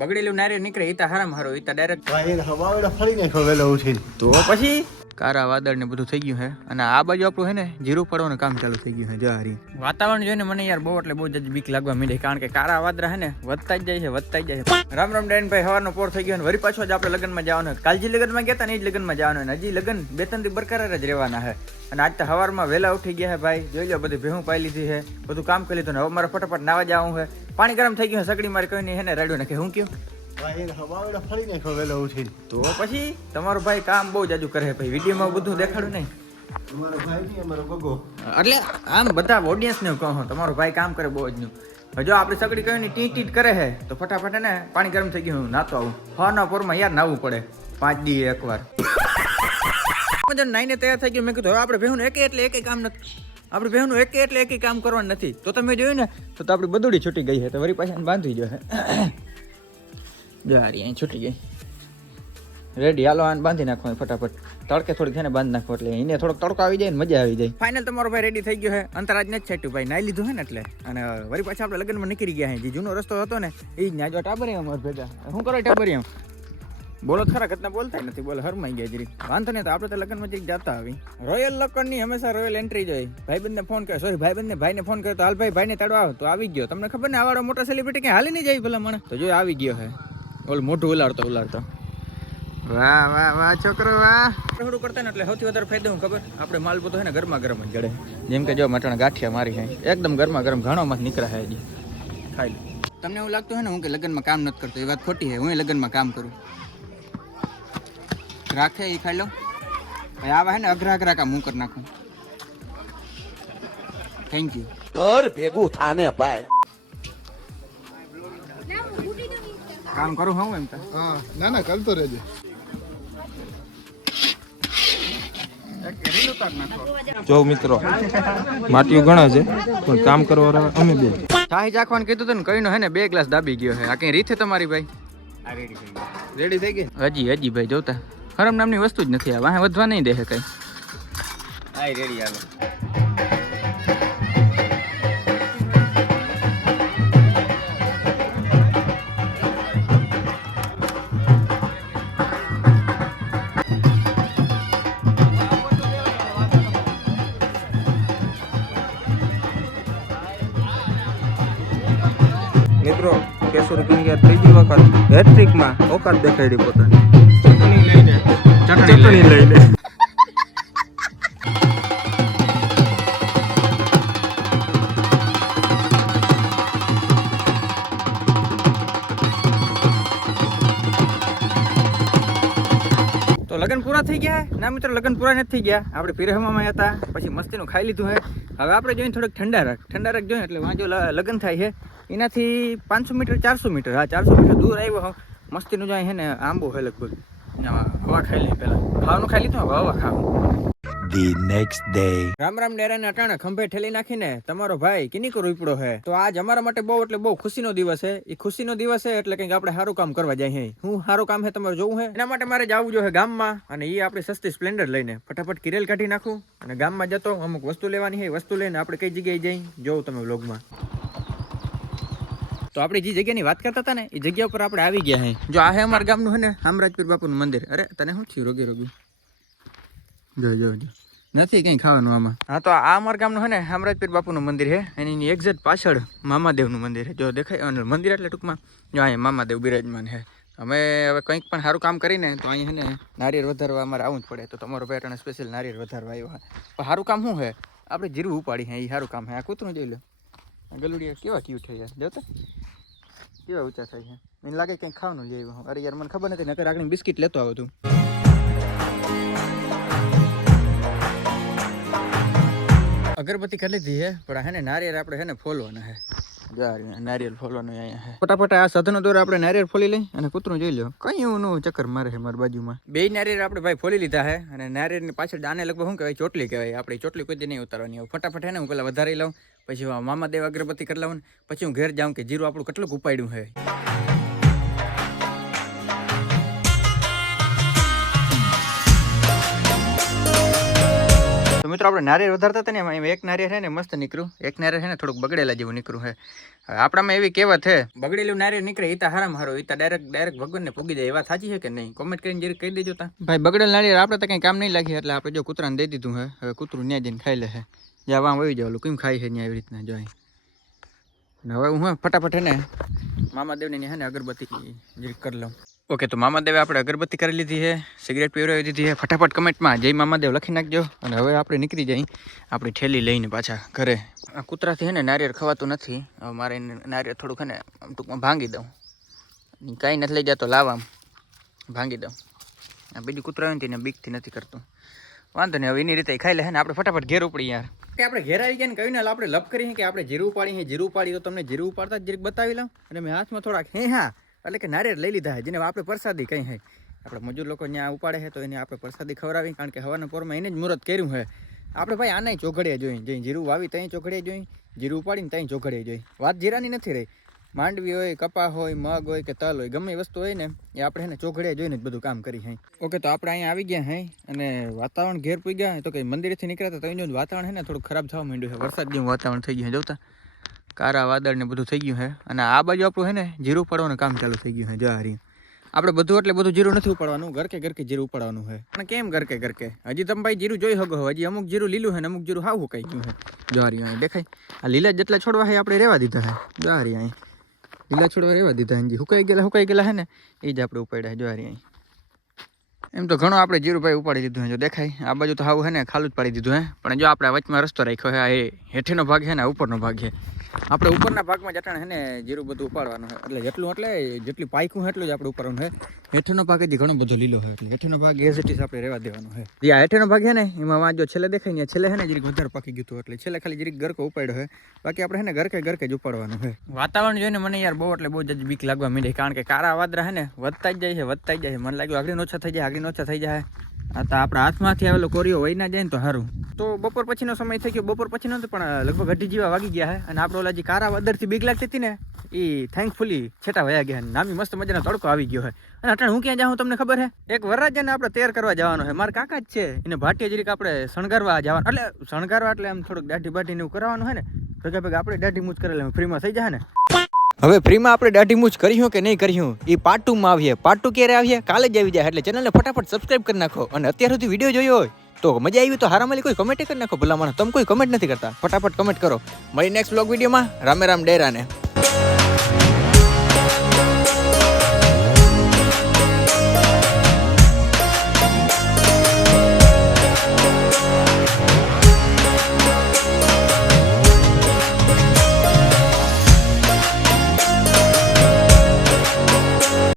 બગડેલું નારિયેળ નીકળે એ તો હારામ હારો એ તો ડાયરેક્ટ ફરી નાખો વેલો ઉઠીને. તો પછી? કારા, વાદળ ને બધું થઈ ગયું છે. અને આ બાજુ આપણું છે ને, જીરું પડવાનું કામ ચાલુ થઈ ગયું છે જહારી વાતાવરણ જોઈને મને યાર બહુ એટલે બહુ જ બીક લાગવા માંડી, કારણ કે કારા, વાદળા છે ને વધતા જ જાય છે વધતા જ જાય છે. રામ રામ ડેન ભાઈ હવાનો પોર થઈ ગયો અને વરી પાછો જ આપણે લગ્નમાં જવાનું કાલજી લગ્નમાં ગયા હતા ને, એ જ લગ્નમાં જવાનું હજી લગ્ન બે ત્રણ દી બરકરાર જ રહેવાના છે. અને આજ તો હવારમાં વહેલા ઉઠી ગયા છે ભાઈ. જોઈ લો, બધી ભેહું પાઈ લીધી છે. બધું કામ કરી લીધું ને હવે મારે ફટાફટ નાવા જવું છે. પાણી ગરમ થઈ ગયું સગડી મારે કઈ નહીં હે ને રાડ્યું નાખે. હું કયું? તો પછી તમારો ભાઈ કામ બહુ જાજુ કરે ભાઈ. વિડીયોમાં બધું દેખાડું નહીં. અમારો ભાઈ અમારો ગગો. એટલે આમ બધા ઓડિયન્સ ને કહો તમારો ભાઈ કામ કરે બહુ જ નું જો આપણે સગડી કહ્યું ટી ટીટ કરે હે તો ફટાફટ એને પાણી ગરમ થઈ ગયું નાતો આવું. હવાના પોરમાં યાર નાવું પડે. પાંચ દી એકવાર. જો નાઈને તૈયાર થઈ ગયું મેં કીધું હવે આપણે ભેહું એકે એટલે એકે કામ નથી આપણે ભેહું એકે એટલે એકે કામ કરવાનું નથી. તો તમે જોયું ને તો આપણી બધુડી છૂટી ગઈ છે તો વળી પાછા બાંધી જો જો અહીં છૂટી ગઈ. રેડી હાલો, આને બાંધી નાખો ફટાફટ. તડકે થોડીક છે ને બાંધી નાખો એટલે એને થોડોક તડકો આવી જાય ને મજા આવી જાય. ફાઇનલ તમારો ભાઈ રેડી થઈ ગયો છે. અંતર જ નથી છેટ્યું ભાઈ, નાઈ લીધું હે ને એટલે. અને વળી પાછા આપણે લગ્નમાં નીકળી ગયા જે જૂનો રસ્તો હતો ને એ જ નાજો ટાબરી એમ ભેગા. શું કરો ટાબરી એમ બોલો ખરા, ઘટના બોલતા નથી. બોલો, હરમાઈ ગયા જરી. વાંધો નહીં, તો આપણે તો લગ્નમાં જઈ જતા આવી. રોયલ લકડની હંમેશા રોયલ એન્ટ્રી જોઈએ ભાઈબંધને ફોન કર્યો. સોરી ભાઈબંધને, ભાઈને ફોન કર્યો તો હાલ ભાઈ, ભાઈને તડવા તો આવી ગયો. તમને ખબર ને, આવાળો મોટા સેલિબ્રિટી કે હાલી નહીં જાય ભલે મને તો જો, આવી ગયો હે ઓલું મોઢું ઉલાડતો ઉલાડતો વાહ વાહ વાહ છોકરો વાહ. થોડું કરતા ને એટલે સૌથી વધારે ફાયદો હું ખબર? આપણે માલ બધો છે ને ગરમા ગરમ જ જડે. જેમ કે જો મટણ ગાંઠિયા મારી છે. એકદમ ગરમા ગરમ ઘણો મત નીકળે છે હજી. ખાઈ લો. તમને એવું લાગતું હોય ને હું કે લગ્નમાં કામ નથી કરતો એ વાત ખોટી છે હું લગ્નમાં કામ કરું. રાખે એ ખાઈ લો. ભાઈ આવા હે ને અઘરા અઘરા કામ હું કરી નાખું. થેન્ક યુ ઘર ભેગું થાને ભાઈ. કામ કરું હું એમ તો? હા ના ના કરતો રહેજે. જો મિત્રો માટીઓ ઘણા છે પણ કામ કરવા અમે બે. શાહી ચાખવાનું કીધું તને ને કઈનો હે ને બે ગ્લાસ દાબી ગયો હે. આ કઈ રીત છે તમારી ભાઈ? રેડી થઈ ગઈ? હજી હજી ભાઈ જોતા. હરમ નામની વસ્તુ જ નથી આ વાહે વધવા નહીં દે કઈ. રેડી હાલો. હેટ્રિકમાં ઓકાત દેખાડી પોતાની. ચટણી લઈને. ચટણી લઈને. તો લગ્ન પૂરા થઈ ગયા ના મિત્રો લગ્ન પૂરા નથી થઈ ગયા. આપણે પીરહવામાં હતા પછી મસ્તીનું ખાઈ લીધું હે. હવે આપણે જોઈને થોડુંક ઠંડા રાખ. ઠંડા રાખ જોઈએ એટલે વાંચો લગ્ન થાય છે એનાથી પાંચસો મીટર ચારસો મીટર હા ચારસો મીટર દૂર આવ્યો મસ્તીનું જાય છે ને આંબો હોય લગભગ. હવા ખાઈ લઈ પહેલાં. ખાવાનું ખાઈ લીધું હવા ખાવું the next day Ram Ram ડેરાને અટાણે ખંભે ઠેલી નાખીને તમારો ભાઈ કિની રૂપડો હે? તો આજ અમારા માટે બહુ એટલે બહુ ખુશીનો દિવસ છે. એ ખુશીનો દિવસ છે એટલે કંઈક આપણે સારું કામ કરવા જઈએ હું. સારું કામ હે તમારે જોવું હે? એના માટે મારે જવું જોઈએ ગામમાં. અને એ આપણે સસ્તી સ્પ્લેન્ડર લઈને ફટાફટ કિરેલ કાઢી નાખું. અને ગામમાં જતો અમુક વસ્તુ લેવાની વસ્તુ લઈને આપણે કઈ જગ્યાએ જઈ? જોઉં તમે વ્લોગમાં. તો આપણે જે જગ્યાની વાત કરતા હતા ને, એ જગ્યા ઉપર આપણે આવી ગયા હે. જો આ હે અમારા ગામનું હે ને, હામરાજપીર બાપુનું મંદિર. અરે, તને શું થયું, રોગી રોગી? જો જો જો. નથી કંઈ ખાવાનું આમાં. હા, તો આ અમારા ગામનું હે ને, હામરાજપીર બાપુનું મંદિર છે એની એક્ઝેક્ટ પાછળ મામાદેવનું મંદિર છે જો દેખાય, અને મંદિર એટલે ટૂંકમાં, જો અહીંયા મામાદેવ બિરાજમાન છે અમે હવે કંઈક પણ સારું કામ કરીને, તો અહીં ને, નારિયેળ વધારવા અમારે આવવું જ પડે. તો તમારો પેટર્ન સ્પેશિયલ નારિયેળ વધારવા આવ્યો છે પણ સારું કામ શું છે આપણે જીરું ઉપાડી હે એ સારું કામ હે. આ કૂતરું જોઈ લો. ગલુડિયા કેવા ક્યુ છે યાર. જોતા? કેવા ઊંચા થાય છે? મને લાગે કંઈક ખાવાનું લઈ આવ્યો અરે યાર મને ખબર નથી નકર આગળ બિસ્કિટ લેતો આવ્યો તું. અગરબત્તી કરી લીધી છે પણ હે ને નારિયેળ આપણે હે ને ફોલવાના છે નારિયેળ ફોલવાનું અહીંયા છે ફટાફટ આ સાધનો દ્વારા આપણે નારિયેળ ફોલી લઈ અને કૂતરું જોઈ લો કઈ એવું નું ચક્કર મારે છે મારી બાજુમાં. બે નારિયેળ આપણે ભાઈ ફોલી લીધા છે અને નારિયેળની પાછળ દાને લગભગ શું કહેવાય? ચોટલી કહેવાય. આપણી ચોટલી કોઈ નહીં ઉતારવાની. હવે ફટાફટ હે ને હું પેલા વધારી લઉં. પછી મામા દેવ અગરબત્તી કરી પછી હું ઘેર જાઉં કે જીરું આપણું કેટલું ઉપાડ્યું તો મિત્રો, આપણે નારિયેર વધારતા હતા ને, એમાં એક નારિયેર છે ને મસ્ત નીકળ્યું. એક નારિયેર છે ને, થોડુંક બગડેલા જેવું નીકળ્યું છે. આપણામાં એવી કહેવત છે, બગડેલું નારિયેર નીકળે એ તો હારામ હારો એ તો ડાયરેક્ટ ડાયરેક્ટ ભગવાનને પૂગી જાય. એ વાત સાચી છે કે નહીં? કોમેન્ટ કરીને જરીક કહી દેજો તા. ભાઈ, બગડેલ નારિયેળ આપણે તો કંઈ કામ નહીં લાગી, એટલે આપણે જો કૂતરાને દઈ દીધું હે હવે કૂતરું ન્યાય જઈને ખાઈ લે છે. જ્યાં આવી વહી જવાનું કેમ ખાય છે ને એવી રીતના જો અહીં. ને હવે હું ફટાફટ હે ને મામાદેવને હે ને અગરબત્તી કરી લઉં. ઓકે, તો મામાદેવે આપણે અગરબત્તી કરી લીધી છે સિગરેટ પીવડાવી દીધી છે ફટાફટ કમેન્ટમાં જય મામાદેવ લખી નાખજો. અને હવે આપણે નીકળી જઈ આપણી થેલી લઈને પાછા ઘરે. આ કૂતરાથી હે ને નારિયેળ ખવાતું નથી. હવે મારે એને નારિયેળ થોડુંક હે ને ટૂંકમાં ભાંગી દઉં. કાંઈ નથી લઈ જતો લાવવા ભાંગી દઉં. આ બીજું કૂતરા હોય ને બીકથી નથી કરતું. વાંધો નહીં, હવે એની રીતે ખાઈ લે ને, આપણે ફટાફટ ઘેર ઉપડી યાર. કે આપણે ઘેર આવી ગયા ને કહ્યું ને આપણે લપ કરી કે આપણે જીરું ઉપાડી હે, જીરું ઉપાડી તો તમને જીરું ઉપાડતા જીરીક બતાવી લઉં. અને મેં હાથમાં થોડાક હે હા, એટલે કે નારિયેળ લઈ લીધા છે જેને આપણે પ્રસાદી કહી હે. આપણે મજૂર લોકો ત્યાં ઉપાડે છે તો એને આપણે પ્રસાદી ખવડાવી કારણ કે હવાના પોરમાં એને જ મુહૂર્ત કર્યું છે આપણે ભાઈ આનાય ચોઘડીએ જોઈ જઈ જીરું વાવી ત્યાં ચોઘડીએ જોઈ, જીરું ઉપાડીને ત્યાં ચોઘડીએ જોઈ. વાત જીરાની નથી રહી. માંડવી હોય, કપા હોય, મગ હોય કે તલ હોય, ગમે વસ્તુ હોય ને, એ આપણે એને ચોઘડે જોઈને જ બધું કામ કરી હે. ઓકે, તો આપણે અહીંયા આવી ગયા હે અને વાતાવરણ ઘેર પૂઈ ગયા તો કે મંદિરેથી નીકળ્યા તો એનું વાતાવરણ છે ને થોડું ખરાબ થવા માંડ્યું છે વરસાદ જેવું વાતાવરણ થઈ ગયું જોતા. કારા, વાદળ ને બધું થઈ ગયું છે અને આ બાજુ આપણું છે ને, જીરું પડવાનું કામ ચાલુ થઈ ગયું છે જો હારી આપણે બધું, એટલે બધું જીરું નથી ઉપાડવાનું ઘરકે ઘરકે જીરું ઉપાડવાનું છે પણ કેમ ઘરકે ઘરકે હજી તમે ભાઈ જીરું જોઈ શકો હજી અમુક જીરું લીલું છે ને અમુક જીરું હાવું કઈ ગયું છે જો આ અહીં, દેખાય. આ લીલા જેટલા છોડવા છે આપણે રહેવા દીધા છે જો આ અહીં. લીલા છોડવા રહેવા દીધા હજી હુકાઈ ગયેલા હુકાઈ ગયેલા હે ને એ જ આપણે ઉપાડ્યા જો અહીં. એમ તો ઘણો આપણે જીરું ભાઈ ઉપાડી દીધું જો દેખાય. આ બાજુ તો હાવ હે ને, ખાલું જ પાડી દીધું હે. પણ જો આપણે વચમાં રસ્તો રાખ્યો હે એ હેઠેનો ભાગ છે ને ઉપરનો ભાગ છે આપણે ઉપરના ભાગમાં જટાણ હે ને જીરું બધું ઉપાડવાનું છે એટલે જેટલું એટલે જેટલી પાયકું એટલું જ આપણે ઉપાડવાનું છે હેઠળનો ભાગ હજી ઘણો બધો લીલો છે એટલે હેઠળનો ભાગ એઝ ઇટ આપણે રહેવા દેવાનો છે જે, આ હેઠેનો ભાગ છે ને, એમાં વાંચો છેલ્લે દેખાય ને છેલ્લે છે ને જરીક વધારે પાકી ગયું હતું, એટલે છેલ્લે ખાલી જરીક ગરકો ઉપાડ્યો છે બાકી આપણે છે ને ગરકે ગરકે જ ઉપાડવાનું છે વાતાવરણ જોઈને મને યાર બહુ એટલે બહુ જ બીક લાગવા માંડી, કારણ કે કારા વાદરા છે ને વધતા જ જાય છે, વધતા જ જાય છે. મને લાગ્યું આગળ ઓછા થઈ જાય, આગળ ઓછા થઈ જાય. આ તો આપણા હાથમાંથી આવેલો કોરિયો વહી ના જાય ને તો સારું તો બપોર પછીનો સમય થઈ ગયો. બપોર પછી નતો પણ લગભગ અઢી જેવા વાગી ગયા છે અને આપણે ઓલા જે કારા અદરથી બીક લાગતી હતી ને એ થેન્કફુલી છેટા વયા ગયા નામી મસ્ત મજાનો તડકો આવી ગયો છે અને અટાણે હું ક્યાં જાઉં તમને ખબર છે એક વરરાજાને આપણે તૈયાર કરવા જવાનો છે મારા કાકા જ છે. એને ભાટીએ જરીક આપણે શણગારવા જવાનું, એટલે શણગારવા એટલે આમ થોડુંક દાઢી બાઢી ને એવું કરવાનું છે ને. ભેગા ભેગા આપણે દાઢી મૂજ કરેલા ફ્રીમાં થઈ જાય ને. હવે ફ્રીમાં આપણે દાઢી મૂછ કર્યું કે નહીં કર્યું એ પાર્ટ ટુમાં આવીએ. પાર્ટ ટુ ક્યારે આવીએ? કાલે જ આવી જાય, એટલે ચેનલને ફટાફટ સબસ્ક્રાઇબ કરી નાખો. અને અત્યાર સુધી વીડિયો જોયો હોય, તો મજા આવી તો હારામાં કોઈ કમેન્ટ કરી નાખો ભલા માણસ તમે કોઈ કમેન્ટ નથી કરતા. ફટાફટ કમેન્ટ કરો. મળી નેક્સ્ટ બ્લોગ વિડીયોમાં રામે રામ ડેરાને.